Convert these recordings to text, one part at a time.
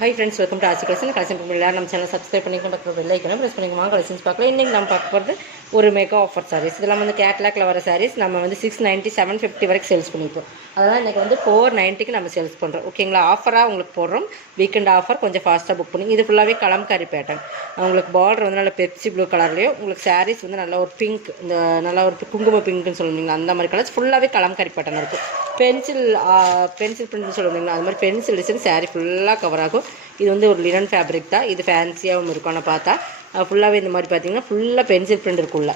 Hi friends, welcome to ஆசி collection. Collection பண்ணி நம்ம சேனல் சப்ஸ்கிரைப் பண்ணிக்கணும், பக்கத்தில் பெல் ஐக்கனும் ப்ரெஸ் பண்ணிக்கோங்க. கலெக்ஷன்ஸ் பார்க்கலாம். இன்றைக்கி நம்ம பார்க்க போகிறது ஒரு மெகா ஆஃபர் சாரீஸ். இதெல்லாம் வந்து கேட்லாக்ல வர சாரீஸ் நம்ம வந்து 690 750 வரைக்கும் சேல்ஸ் பண்ணிப்போம். அதனால் இன்றைக்கி வந்து 490க்கு நம்ம சேல்ஸ் பண்ணுறோம். ஓகேங்களா? ஆஃபராக உங்களுக்கு போடுறோம். வீக்கெண்ட் ஆஃபர், கொஞ்சம் ஃபாஸ்ட்டாக புக் பண்ணி. இது ஃபுல்லாகவே கலம்காரி பேட்டர்ன். உங்களுக்கு பார்டர் வந்து நல்ல பெப்சி ப்ளூ கலர்லேயும், உங்களுக்கு சாரீஸ் வந்து நல்ல ஒரு பிங்க், இந்த நல்ல ஒரு குங்கும பிங்க்னு சொல்லுவீங்களா, அந்த மாதிரி கலர்ஸ் ஃபுல்லாகவே கலம்காரி பேட்டர்ன் இருக்கும். பென்சில் பிரிண்ட்னு சொல்லுவீங்களா, அது மாதிரி பென்சில் டிசைன் சாரீ ஃபுல்லாக கவர் ஆகும். இது வந்து ஒரு லினன் ஃபேப்ரிக் தான். இது ஃபேன்சியாகவும் இருக்கும். ஆனால் பார்த்தா ஃபுல்லாகவே இந்த மாதிரி பார்த்தீங்கன்னா ஃபுல்லாக பென்சில் பிரிண்ட் இருக்குள்ள.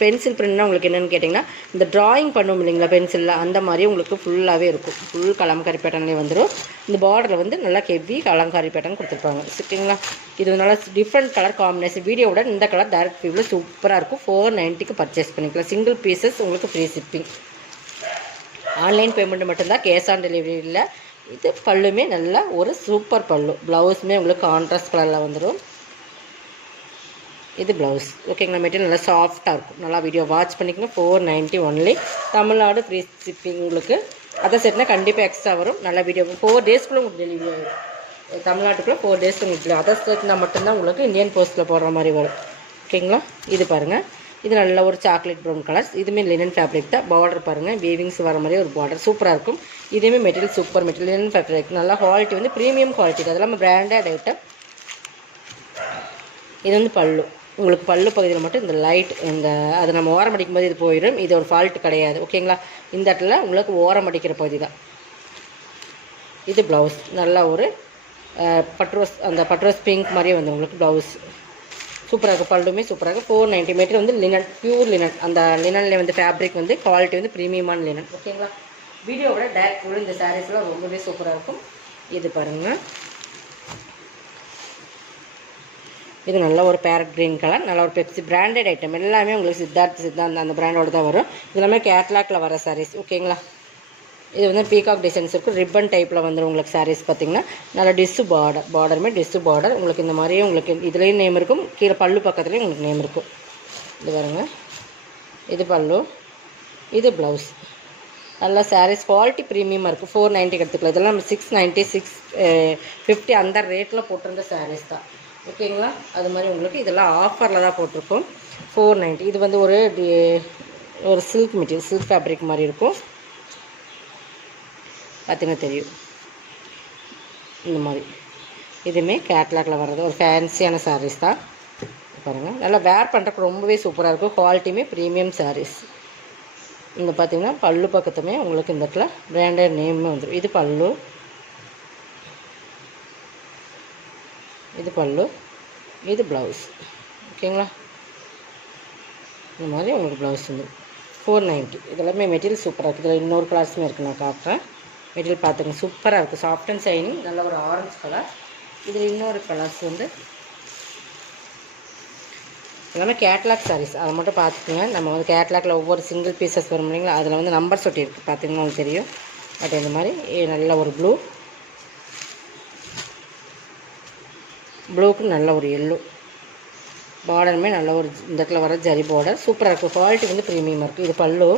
பென்சில் பிரிண்ட்னா உங்களுக்கு என்னென்னு கேட்டிங்கன்னா, இந்த ட்ராயிங் பண்ணுவோம் இல்லைங்களா பென்சிலில், அந்த மாதிரி உங்களுக்கு ஃபுல்லாகவே இருக்கும். ஃபுல் கலம்காரி பேட்டர்ன்லேயே வந்துடும். இந்த பார்டரில் வந்து நல்லா ஹெவி கலம்காரி பேட்டர்ன் கொடுத்துருப்பாங்க. சரிங்களா? இது நல்லா டிஃப்ரெண்ட் கலர் காம்பினேஷன். வீடியோவோட இந்த கலர் டைரக்ட் வியூவில் சூப்பராக இருக்கும். 490க்கு பர்ச்சேஸ் பண்ணிக்கலாம். சிங்கிள் பீசஸ் உங்களுக்கு ஃப்ரீ ஷிப்பிங். ஆன்லைன் பேமெண்ட் மட்டும்தான், கேஷ் ஆன் டெலிவரி இல்லை. இது பல்லுமே நல்லா ஒரு சூப்பர் பல்லு. ப்ளவுஸுமே உங்களுக்கு கான்ட்ராஸ்ட் கலரில் வந்துடும். இது ப்ளவுஸ். ஓகேங்களா? மெட்டீரியல் நல்லா சாஃப்டாக இருக்கும். நல்லா வீடியோ வாட்ச் பண்ணிக்கோங்க. 490 ஒன்லி. Tamil Nadu free shipping. உங்களுக்கு அதை செட்னா கண்டிப்பாக எக்ஸ்ட்ரா வரும். நல்லா வீடியோ 4 டேஸ்க்குள்ளே உங்களுக்கு டெலிவரி ஆகிடும். தமிழ்நாட்டுக்குள்ளே 4 டேஸ் உங்களுக்கு அதை செட்னா மட்டும்தான் உங்களுக்கு இந்தியன் போஸ்ட்டில் போடுற மாதிரி வரும். ஓகேங்களா? இது பாருங்கள். இது நல்ல ஒரு சாக்லேட் ப்ரௌன் கலர்ஸ். இதுவுமே லினன் ஃபேப்ரிக் தான். பார்டர் பாருங்கள், வீவிங்ஸ் வர மாதிரி ஒரு பார்டர் சூப்பராக இருக்கும். இதுவுமே material super material, linen fabric. நல்லா குவாலிட்டி வந்து ப்ரீமியம் குவாலிட்டி. அதெல்லாம் நம்ம பிராண்டட் ஐட்டம். இது வந்து பல்லு. உங்களுக்கு பல்லு பகுதியில் மட்டும் இந்த லைட் இந்த அதை நம்ம ஓரம் அடிக்கும் போது இது போயிடும். இது ஒரு ஃபால்ட் கிடையாது. ஓகேங்களா? இந்த இடத்துல உங்களுக்கு ஓரம் அடிக்கிற பகுதி தான். இது ப்ளவுஸ். நல்லா ஒரு பட்ரோஸ், அந்த பட்ரோஸ் பிங்க் மாதிரியே வந்து உங்களுக்கு ப்ளவுஸ் சூப்பராக இருக்கும். பல்லுமே சூப்பராக இருக்கும். 490 மீட்டர் வந்து லினன், பியூர் லினன். அந்த லினனில் வந்து ஃபேப்ரிக் வந்து குவாலிட்டி வந்து ப்ரீமியமான லினன். ஓகேங்களா? வீடியோவோட டேரக்ட் ஃபுல் இந்த சாரீஸ்லாம் ரொம்பவே சூப்பராக இருக்கும். இது பாருங்கள். இது நல்ல ஒரு பேரட் க்ரீன் கலர், நல்ல ஒரு பெப்சி பிராண்டட் ஐட்டம். எல்லாமே உங்களுக்கு சித்தார்த் அந்த பிராண்டோட தான் வரும். இது எல்லாமே கேட்லாக்ல வர சாரீஸ். ஓகேங்களா? இது வந்து பீகாக் டிசைன்ஸ் இருக்கும். ரிப்பன் டைப்பில் வந்துடும் உங்களுக்கு சாரீஸ். பார்த்திங்கன்னா நல்லா டிஸ்ஸு பார்டருமே டிஸ்ஸு பார்டர். உங்களுக்கு இந்த மாதிரியே உங்களுக்கு இதுலேயும் நேம் இருக்கும். கீழே பல்லு பக்கத்துலேயும் உங்களுக்கு நேம் இருக்கும். இது பாருங்க. இது பல்லு. இது ப்ளவுஸ். நல்லா சாரீஸ் குவாலிட்டி ப்ரீமியமாக இருக்குது. 490 எடுத்துக்கலாம். இதெல்லாம் நம்ம 690 650 அந்த ரேட்டில் போட்டிருந்த சாரீஸ் தான். ஓகேங்களா? அது மாதிரி உங்களுக்கு இதெல்லாம் ஆஃபரில் தான் போட்டிருக்கோம். 490. இது வந்து ஒரு சில்க் மெட்டீரியல், சில்க் ஃபேப்ரிக் மாதிரி இருக்கும். பார்த்திங்கன்னா தெரியும் இந்த மாதிரி. இதுவுமே கேட்லாக்ல வர்றது ஒரு ஃபேன்சியான சாரீஸ் தான். பாருங்கள், நல்லா வேர் பண்ணுறதுக்கு ரொம்பவே சூப்பராக இருக்கும். குவாலிட்டியுமே ப்ரீமியம் சாரீஸ். இந்த பார்த்திங்கன்னா பல்லு பக்கத்துமே உங்களுக்கு இந்த இடத்துல பிராண்டட் நேமே வந்துடும். இது பல்லு. இது பல்லு. இது ப்ளவுஸ். ஓகேங்களா? இந்த மாதிரி உங்களுக்கு ப்ளவுஸ் வந்துடும். 490. இதெல்லாமே மெட்டீரியல் சூப்பராக இருக்குது. இதில் இன்னொரு கிளாஸுமே இருக்குது, நான் காட்டுறேன். மெட்டீரியல் பார்த்துங்க, சூப்பராக இருக்குது. Soft and shining. நல்ல ஒரு ஆரஞ்சு கலர். இதில் இன்னொரு கலர்ஸ் வந்து எல்லாமே கேட்லாக் சாரீஸ். அதை மட்டும் பார்த்துக்குங்க. நம்ம வந்து கேட்லாக்ல ஒவ்வொரு சிங்கிள் பீசஸ் வரும் இல்லைங்களா, அதில் வந்து நம்பர் ஒட்டி இருக்குது. பார்த்திங்கன்னா உங்களுக்கு தெரியும். பட் இந்த மாதிரி நல்ல ஒரு ப்ளூக்கு நல்ல ஒரு எல்லோ பார்டருமே நல்ல ஒரு இந்த இடத்துல வர ஜரி பார்டர் சூப்பராக இருக்குது. குவாலிட்டி வந்து ப்ரீமியமாக இருக்குது. இது பல்லு.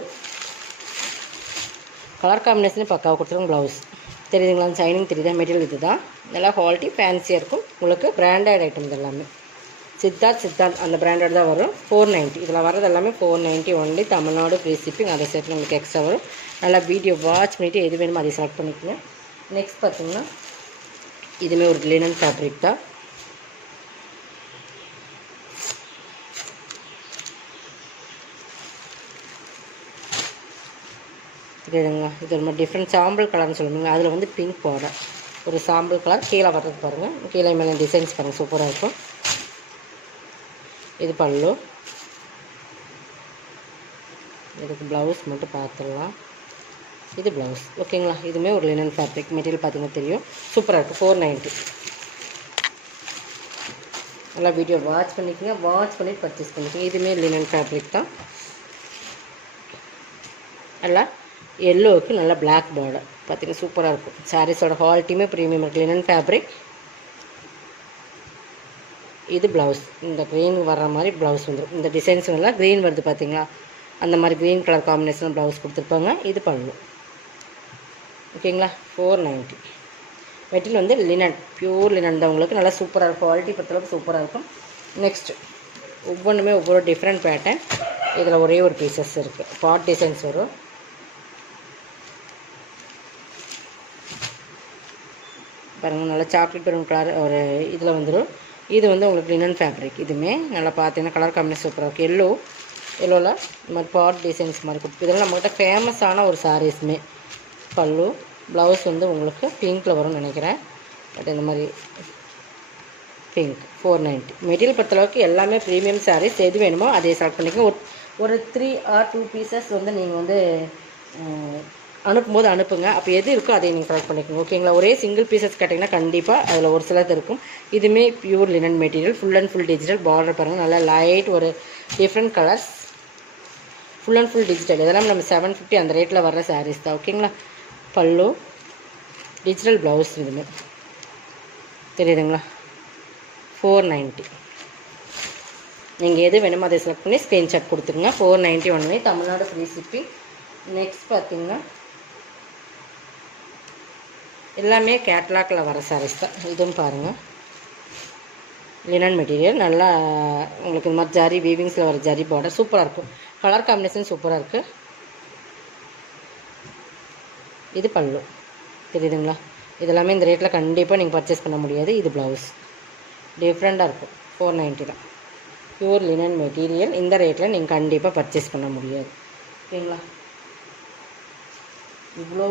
கலர் காம்பினேஷனே பக்காவாக கொடுத்துருங்க. ப்ளவுஸ் தெரியுதுங்களா? ஷைனிங் தெரியுதா? மெட்டீரியல் இது தான். நல்லா குவாலிட்டி ஃபேன்சியாக இருக்கும். உங்களுக்கு பிராண்டட் ஐட்டம் இது எல்லாமே. சித்தார்த் அந்த பிராண்டட் தான் வரும். 490. இதில் வர்றது எல்லாமே 490 ஒன்லி. Tamil Nadu free shipping. அதை சேர்த்து உங்களுக்கு எக்ஸ்ட்ரா வரும். நல்லா வீடியோ வாட்ச் பண்ணிவிட்டு எது வேணுமோ அதை செலக்ட் பண்ணிக்கோங்க. நெக்ஸ்ட் பார்த்திங்கன்னா இதுவுமே ஒரு லினன் ஃபேப்ரிக் தான். இதுங்களா, இது ஒரு மாதிரி டிஃப்ரெண்ட் சாம்பிள் கலர்னு சொல்லுவீங்க. அதில் வந்து பிங்க் பார்டர், ஒரு சாம்பிள் கலர். கீழே வர்றது பாருங்கள். கீழே மேலே டிசைன்ஸ் பாருங்கள், சூப்பராக இருக்கும். இது பல்லு. இதுக்கு ப்ளவுஸ் மட்டும் பார்த்துடலாம். இது ப்ளவுஸ். ஓகேங்களா? இதுவுமே ஒரு லினன் ஃபேப்ரிக். மெட்டீரியல் பார்த்திங்கன்னா தெரியும். சூப்பராக இருக்குது. 490. நல்லா வீடியோ வாட்ச் பண்ணிக்கோங்க. வாட்ச் பண்ணிவிட்டு பர்ச்சேஸ் பண்ணிக்கோங்க. இதுவுமே லினன் ஃபேப்ரிக் தான். நல்லா எல்லோவுக்கு நல்லா பிளாக் பார்டர். பார்த்திங்கன்னா சூப்பராக இருக்கும். சாரீஸோட குவாலிட்டியுமே ப்ரீமியம் இருக்குது. Linen fabric. இது ப்ளவுஸ். இந்த க்ரீன் வர்ற மாதிரி ப்ளவுஸ் வந்துடும். இந்த டிசைன்ஸுங்கெல்லாம் க்ரீன் வருது பார்த்திங்களா, அந்த மாதிரி க்ரீன் கலர் காம்பினேஷன் ப்ளவுஸ் கொடுத்துருப்பாங்க. இது பல்லு. ஓகேங்களா? 490. மெட்டீரியல் வந்து லினன், பியூர் லினன் தான். உங்களுக்கு நல்லா சூப்பராக இருக்கும். குவாலிட்டி பொறுத்தளவுக்கு சூப்பராக இருக்கும். நெக்ஸ்ட் ஒவ்வொன்றுமே ஒவ்வொரு டிஃப்ரெண்ட் பேட்டர்ன். இதில் ஒரே ஒரு பீசஸ் இருக்குது. பாட் டிசைன்ஸ் வரும். பாருங்கள், நல்லா சாக்லேட் ப்ரௌன் கலர் ஒரு இதில் வந்துடும். இது வந்து உங்களுக்கு லினன் ஃபேப்ரிக். இதுவுமே நல்லா பார்த்தீங்கன்னா கலர் காம்பினேஷன் சூப்பராக இருக்குது. எல்லோவில் இந்த மாதிரி பாட் டிசைன்ஸ் மாதிரி கொடுத்து இதெல்லாம் நம்மகிட்ட ஃபேமஸான ஒரு சாரீஸுமே. பல்லு ப்ளவுஸ் வந்து உங்களுக்கு பிங்க்கில் வரும்னு நினைக்கிறேன். பட் இந்த மாதிரி பிங்க் 490. மெட்டீரியல் பொறுத்தளவுக்கு எல்லாமே ப்ரீமியம் சாரீஸ். எது வேணுமோ அதே செலக்ட் பண்ணிக்கோங்க. ஒரு 3 or 2 பீசஸ் வந்து நீங்கள் வந்து அனுப்பும்போது அனுப்புங்க. அப்போ எது இருக்கோ அதை நீங்கள் செலக்ட் பண்ணிக்கோங்க. ஓகேங்களா? ஒரே சிங்கிள் பீசஸ் கேட்டிங்கன்னா கண்டிப்பாக அதில் ஒரு சிலது இருக்கும். இதுவுமே pure linen material. Full and full digital. Border பாருங்கள், நல்லா லைட் ஒரு different colours. Full and full digital. இதெல்லாம் நம்ம 750 அந்த ரேட்டில் வர்ற சாரீஸ் தான். ஓகேங்களா? பல்லு டிஜிட்டல் ப்ளவுஸ். இதுவுமே தெரியுதுங்களா? 490. நீங்கள் எது வேணுமோ அதை செலக்ட் பண்ணி ஸ்க்ரீன்ஷாட் கொடுத்துருங்க. 490 only. Tamil Nadu free shipping. Next பார்த்தீங்கன்னா எல்லாமே கேட்லாக்கில் வர சாரீஸ் தான். இதுவும் பாருங்கள், லினன் மெட்டீரியல். நல்லா உங்களுக்கு இந்த மாதிரி ஜரி வீவிங்ஸில் வர ஜரி பார்டர் சூப்பராக இருக்கும். கலர் காம்பினேஷன் சூப்பராக இருக்குது. இது பல்லு. தெரியுதுங்களா? இதெல்லாமே இந்த ரேட்டில் கண்டிப்பாக நீங்கள் பர்ச்சேஸ் பண்ண முடியாது. இது ப்ளவுஸ் டிஃப்ரெண்ட்டாக இருக்கும். 490 தான். Pure linen material. இந்த ரேட்டில் நீங்கள் கண்டிப்பாக பர்ச்சேஸ் பண்ண முடியாது. ஓகேங்களா? இவ்வளோ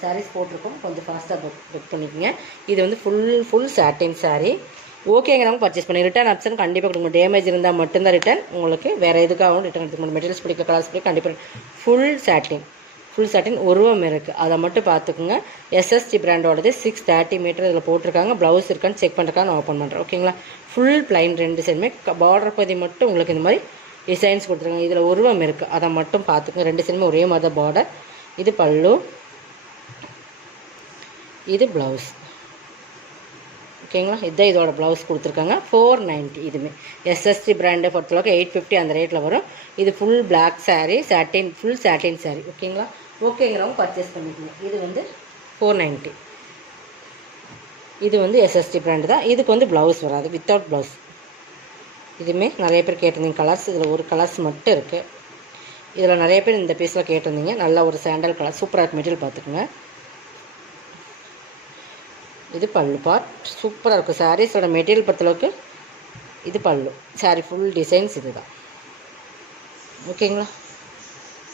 சாரீஸ் போட்டிருக்கோம். கொஞ்சம் ஃபாஸ்ட்டாக புக் பண்ணிக்கோங்க. இது வந்து ஃபுல் சாட்டின் சாரீ. ஓகேங்கிறவங்க பர்ச்சேஸ் பண்ணி ரிட்டர்ன் ஆப்ஷன் கண்டிப்பாக கொடுங்க. டேமேஜ் இருந்தால் மட்டும்தான் ரிட்டர்ன். உங்களுக்கு வேறு எதுக்காகவும் ரிட்டர்ன் எடுத்துக்கணும். மெட்டீரியல்ஸ் பிடிக்க, கலர்ஸ் பிடிக்க கண்டிப்பாக. ஃபுல் சாட்டின் உருவம் இருக்குது, அதை மட்டும் பார்த்துக்குங்க. எஸ்எஸ்டி பிராண்டோடது 630 மீட்டர் இதில் போட்டிருக்காங்க. ப்ளவுஸ் இருக்கான்னு செக் பண்ணுறக்காக நான் ஓப்பன் பண்ணுறேன். ஓகேங்களா? ஃபுல் பிளைன் 2 சைடுமே பார்டர் பகுதி மட்டும் உங்களுக்கு இந்த மாதிரி டிசைன்ஸ் கொடுத்துருக்காங்க. இதில் உருவம் இருக்குது, அதை மட்டும் பார்த்துக்குங்க. 2 சைடுமே ஒரே மாதிரி பார்டர். இது பல்லு, இது ப்ளவுஸ். ஓகேங்களா? இதுதான் இதோட ப்ளவுஸ் கொடுத்துருக்காங்க. 490. இதுவுமே எஸ்எஸ்டி பிராண்டை பொறுத்தளவுக்கு 850 அந்த ரேட்டில் வரும். இது ஃபுல் பிளாக் சாரீ, சாட்டின், ஃபுல் சாட்டின் சாரீ. ஓகேங்களா? ஓகேங்கிறவங்க பர்ச்சேஸ் பண்ணிக்கணும். இது வந்து 490. இது வந்து எஸ்எஸ்டி பிராண்டு தான். இதுக்கு வந்து ப்ளவுஸ் வராது, வித்தவுட் ப்ளவுஸ். இதுவுமே நிறைய பேர் கேட்டிருந்தீங்க கலர்ஸ். இதில் ஒரு கலர்ஸ் மட்டும் இருக்குது. இதில் நிறைய பேர் இந்த பீஸில் கேட்டிருந்தீங்க. நல்ல ஒரு சாண்டல் கலர் சூப்பராக இருக்குது. மெட்டீரியல் பார்த்துக்குங்க. இது பல்லு பார்ட் சூப்பராக இருக்கும். சாரீஸோட மெட்டீரியல் பொறுத்தளவுக்கு இது பல்லு. சாரீ ஃபுல் டிசைன்ஸ் இது தான். ஓகேங்களா?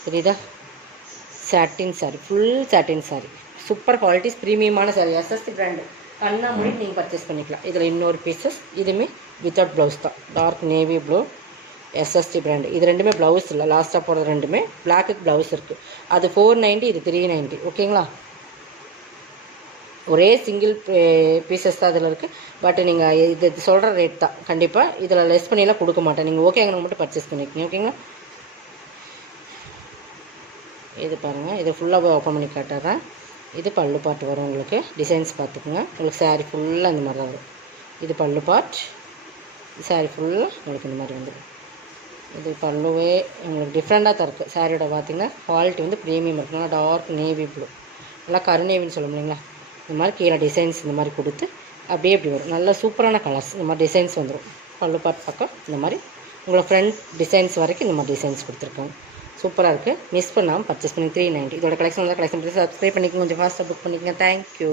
தெரியுதா? Satin sari, full satin sari. Super qualities, ப்ரீமியமான சாரீ. SST brand. கண்ணா மூடி நீங்கள் பர்ச்சேஸ் பண்ணிக்கலாம். இதில் இன்னொரு பீசஸ். இதுவுமே வித்தவுட் ப்ளவுஸ் தான். Dark navy blue, SST brand. இது ரெண்டுமே ப்ளவுஸ் இல்லை. லாஸ்ட்டாக போடுறது ரெண்டுமே பிளாக்குக்கு ப்ளவுஸ் இருக்குது. அது 490, இது 390. ஓகேங்களா? ஒரே சிங்கிள் பீசஸ் தான் இதில் இருக்குது. பட் நீங்கள் இது சொல்கிற ரேட் தான். கண்டிப்பாக இதில் லெஸ் பண்ணியெல்லாம் கொடுக்க மாட்டேன். நீங்கள் ஓகேங்க மட்டும் பர்ச்சேஸ் பண்ணிக்கோங்க. ஓகேங்களா? இது பாருங்கள், இது ஃபுல்லாக ஓப்பன் பண்ணி காட்டுறேன். இது பல்லு பாட்டு வரும். உங்களுக்கு டிசைன்ஸ் பார்த்துக்குங்க. உங்களுக்கு சாரீ ஃபுல்லாக இந்த மாதிரி தான் வரும். இது பல்லு பாட். சாரீ ஃபுல்லாக உங்களுக்கு இந்த மாதிரி வந்துடும். இது பல்லுவே உங்களுக்கு டிஃப்ரெண்ட்டாக தான் இருக்குது. சாரியோட பார்த்திங்கன்னா குவாலிட்டி வந்து ப்ரீமியம் இருக்குது. நல்லா டார்க் நேவி ப்ளூ, நல்லா கருநேவின்னு சொல்லும் இல்லைங்களா? இந்த மாதிரி கீழே டிசைன்ஸ் இந்த மாதிரி கொடுத்து அப்படியே இப்படி வரும். நல்ல சூப்பரான கலர்ஸ். இந்த மாதிரி டிசைன்ஸ் வந்துடும். பல்லு பார்ட் பக்கம் இந்த மாதிரி உங்களை ஃப்ரண்ட் டிசைன்ஸ் வரைக்கும் இந்த மாதிரி டிசைன்ஸ் கொடுத்துருக்காங்க. சூப்பராக இருக்குது. மிஸ் பண்ணாமல் பர்ச்சேஸ் பண்ணி 390. இதோட கலெக்ஷன் வந்து கலெக்ஷன் பண்ணி சப்ஸ்கிரைப் பண்ணிக்கோங்க. கொஞ்சம் ஃபாஸ்ட்டாக புக் பண்ணிக்கோங்க. தேங்க்யூ.